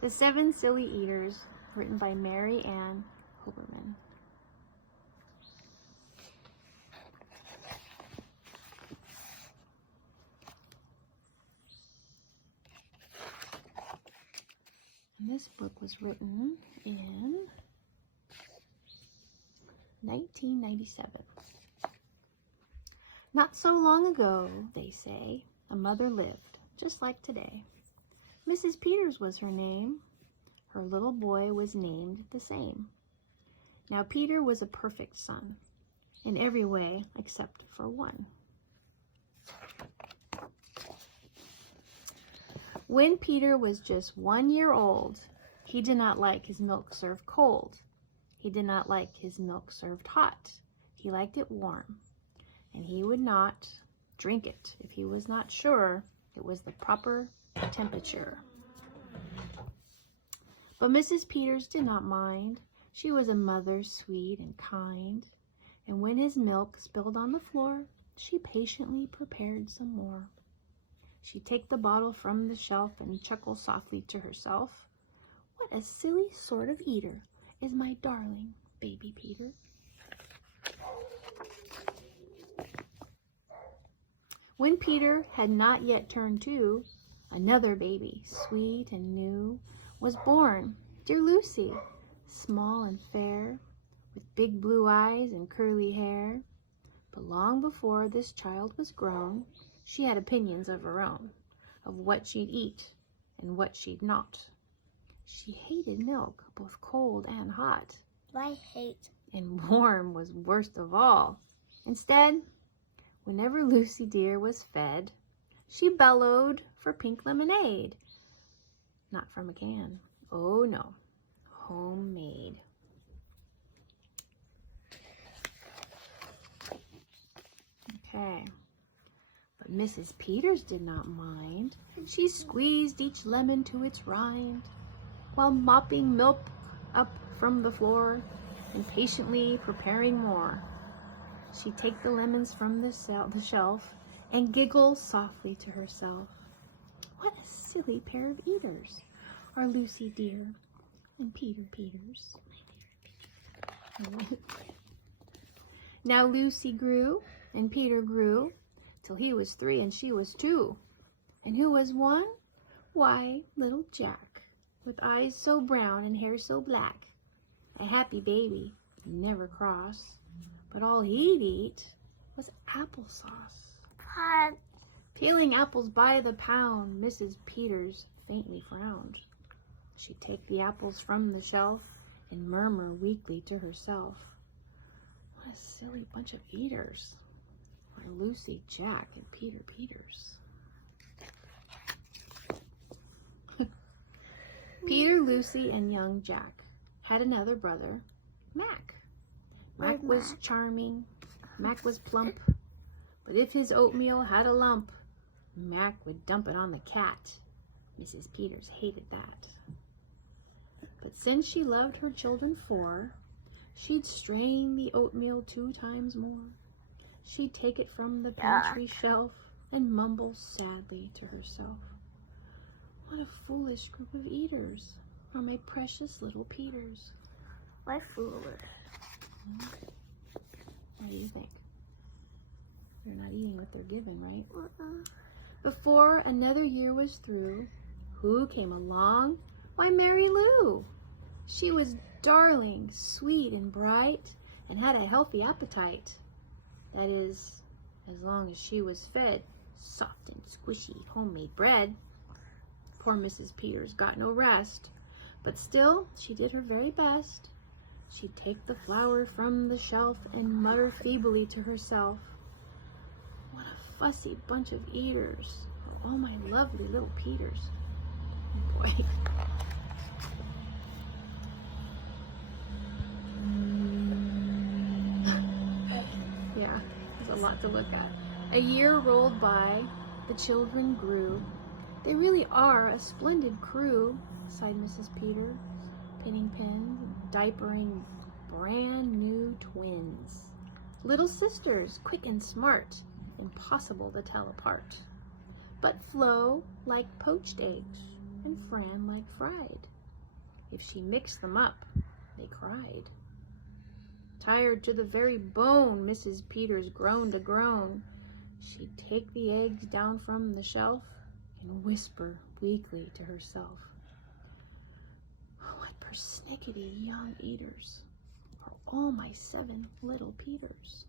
The Seven Silly Eaters, written by Mary Ann Hoberman. And this book was written in 1997. Not so long ago, they say, a mother lived, just like today. Mrs. Peters was her name. Her little boy was named the same. Now Peter was a perfect son, in every way except for one. When Peter was just 1 year old, he did not like his milk served cold. He did not like his milk served hot. He liked it warm, and he would not drink it if he was not sure it was the proper temperature. But Mrs. Peters did not mind. She was a mother sweet and kind, and when his milk spilled on the floor, she patiently prepared some more. She'd take the bottle from the shelf and chuckle softly to herself. What a silly sort of eater is my darling baby Peter. When Peter had not yet turned 2, another baby, sweet and new, was born, dear Lucy, small and fair, with big blue eyes and curly hair. But long before this child was grown, she had opinions of her own, of what she'd eat and what she'd not. She hated milk, both cold and hot. I hate. And warm was worst of all. Instead, whenever Lucy dear was fed, she bellowed for pink lemonade. Not from a can. Oh no, homemade. Okay. But Mrs. Peters did not mind. She squeezed each lemon to its rind, while mopping milk up from the floor and patiently preparing more. She'd take the lemons from the shelf and giggle softly to herself. What a silly pair of eaters are Lucy dear and Peter Peters. Now Lucy grew and Peter grew till he was 3 and she was 2. And who was 1? Why, little Jack, with eyes so brown and hair so black. A happy baby, never cross, but all he'd eat was applesauce. Pot. Peeling apples by the pound, Mrs. Peters faintly frowned. She'd take the apples from the shelf and murmur weakly to herself, what a silly bunch of eaters are Lucy, Jack, and Peter Peters. Peter, Lucy, and young Jack had another brother, Mac. Mac was charming, Mac was plump, but if his oatmeal had a lump, Mac would dump it on the cat. Mrs. Peters hated that. But since she loved her children 4, she'd strain the oatmeal 2 times more. She'd take it from the pantry shelf and mumble sadly to herself, what a foolish group of eaters are my precious little Peters. Why foolish? What do you think? They're not eating what they're given, right? Before another year was through, who came along? Why, Mary Lou. She was darling, sweet and bright, and had a healthy appetite. That is, as long as she was fed soft and squishy homemade bread. Poor Mrs. Peters got no rest, but still she did her very best. She'd take the flour from the shelf and mutter feebly to herself, what a fussy bunch of eaters are all my lovely little Peters. Oh boy. Yeah, there's a lot to look at. A year rolled by, the children grew. They really are a splendid crew, sighed Mrs. Peters, pinning pins and diapering brand new twins. Little sisters, quick and smart, impossible to tell apart. But flow like poached eggs and Fran liked fried. If she mixed them up, they cried. Tired to the very bone, Mrs. Peters groaned a groan. She'd take the eggs down from the shelf and whisper weakly to herself, "What persnickety young eaters are all my 7 little Peters."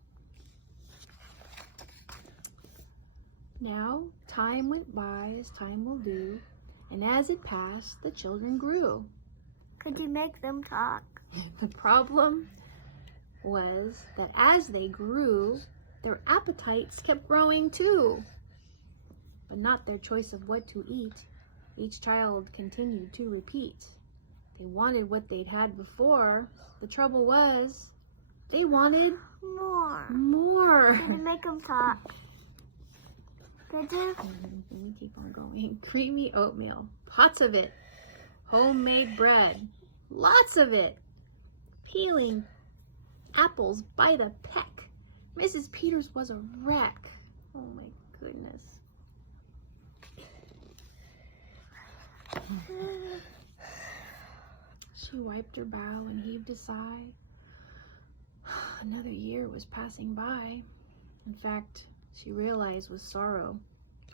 Now time went by as time will do, and as it passed, the children grew. Could you make them talk? The problem was that as they grew, their appetites kept growing too. But not their choice of what to eat. Each child continued to repeat. They wanted what they'd had before. The trouble was, they wanted More. more. Could you make them talk? Could you? Let me keep on going. Creamy oatmeal, pots of it. Homemade bread, lots of it. Peeling apples by the peck. Mrs. Peters was a wreck. Oh my goodness. She wiped her brow and heaved a sigh. Another year was passing by. In fact, she realized with sorrow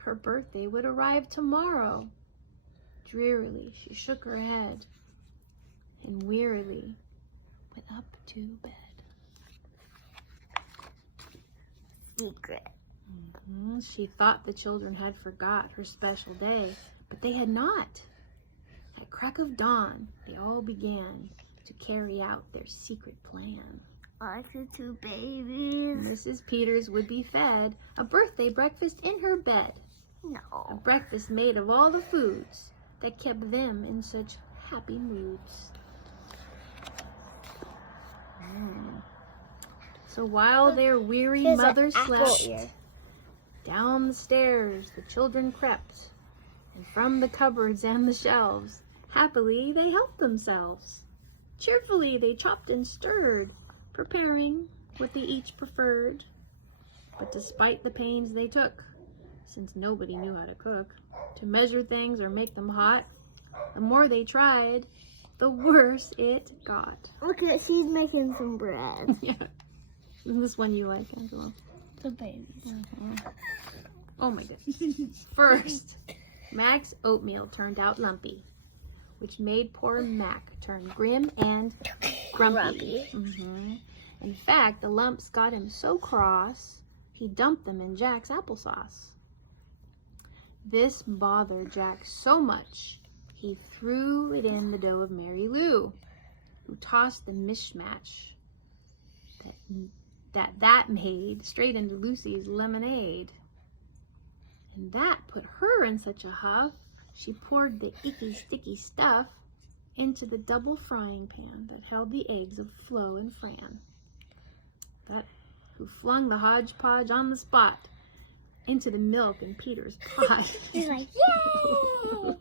her birthday would arrive tomorrow. Drearily, she shook her head and wearily went up to bed. Secret. She thought the children had forgot her special day, but they had not. At crack of dawn, they all began to carry out their secret plan. Like the 2 babies. Mrs. Peters would be fed a birthday breakfast in her bed. A No. breakfast made of all the foods that kept them in such happy moods. So while their weary Here's an mother apple slept, ear. down the stairs the children crept, and from the cupboards and the shelves, happily they helped themselves. Cheerfully they chopped and stirred, preparing what they each preferred. But despite the pains they took, since nobody knew how to cook, to measure things or make them hot, the more they tried, the worse it got. Look at, she's making some bread. Yeah. Isn't this one you like, Angela? The babies. Oh my goodness. First, Mac's oatmeal turned out lumpy, which made poor Mac turn grim and grumpy. In fact, the lumps got him so cross, he dumped them in Jack's applesauce. This bothered Jack so much, he threw it in the dough of Mary Lou, who tossed the mishmash that made straight into Lucy's lemonade. And that put her in such a huff, she poured the icky sticky stuff into the double frying pan that held the eggs of Flo and Fran, who flung the hodgepodge on the spot into the milk in Peter's pot. He's like, yay! Oh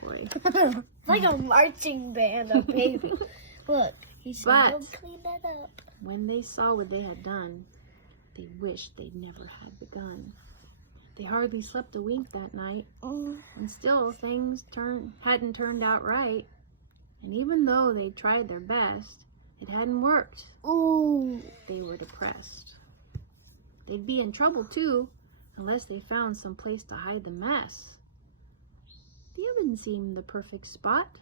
boy. It's like a marching band of baby. Look, he's But so clean that up. when they saw what they had done, they wished they'd never had begun. They hardly slept a wink that night, and still things hadn't turned out right. And even though they tried their best, it hadn't worked. Ooh. They were depressed. They'd be in trouble too, unless they found some place to hide the mess. The oven seemed the perfect spot.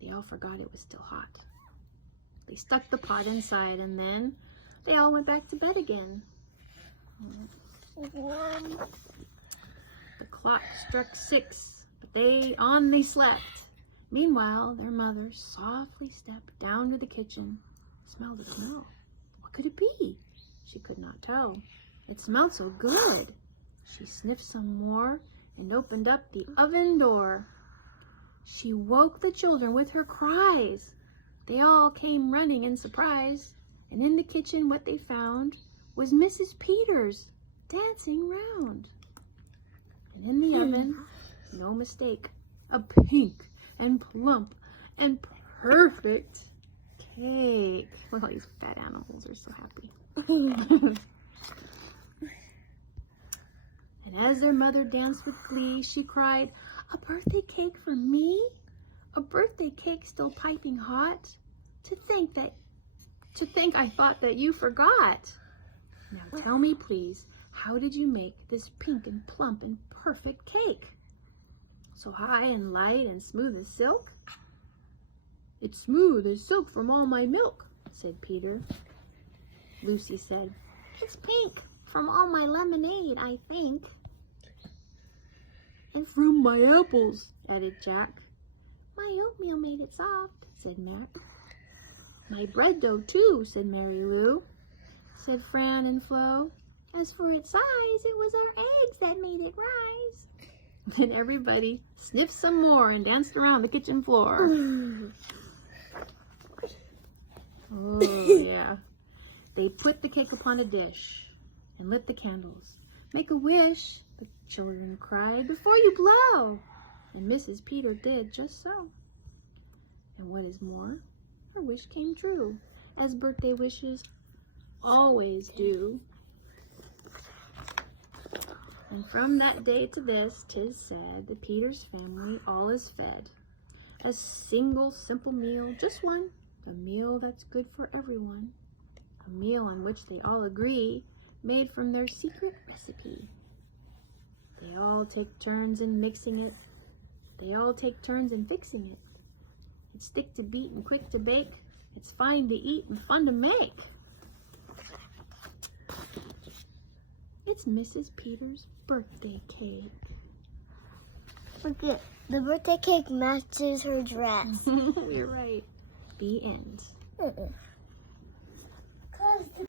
They all forgot it was still hot. They stuck the pot inside, and then they all went back to bed again. The clock struck 6, but they slept. Meanwhile, their mother softly stepped down to the kitchen, smelled a smell. What could it be? She could not tell. It smelled so good. She sniffed some more and opened up the oven door. She woke the children with her cries. They all came running in surprise, and in the kitchen what they found was Mrs. Peters dancing round. And in the oven, no mistake, a pink and plump and perfect cake. Look, all these fat animals are so happy. And as their mother danced with glee, she cried, A birthday cake for me? A birthday cake still piping hot? To think I thought that you forgot. Now tell me, please, how did you make this pink and plump and perfect cake? So high and light and smooth as silk? It's smooth as silk from all my milk, said Peter. Lucy said, it's pink from all my lemonade, I think. And from my apples, added Jack. My oatmeal made it soft, said Mac. My bread dough, too, said Mary Lou. Said Fran and Flo. As for its size, it was our eggs that made it rise. Then everybody sniffed some more and danced around the kitchen floor. Oh, yeah. They put the cake upon a dish and lit the candles. Make a wish, the children cried, before you blow. And Mrs. Peter did just so. And what is more, her wish came true, as birthday wishes always do. And from that day to this, 'tis said, the Peters family all is fed. A single simple meal, just one, a meal that's good for everyone. A meal on which they all agree, made from their secret recipe. They all take turns in mixing it. They all take turns in fixing it. It's thick to beat and quick to bake. It's fine to eat and fun to make. It's Mrs. Peters' birthday cake. Look at the birthday cake matches her dress. You're right. The end.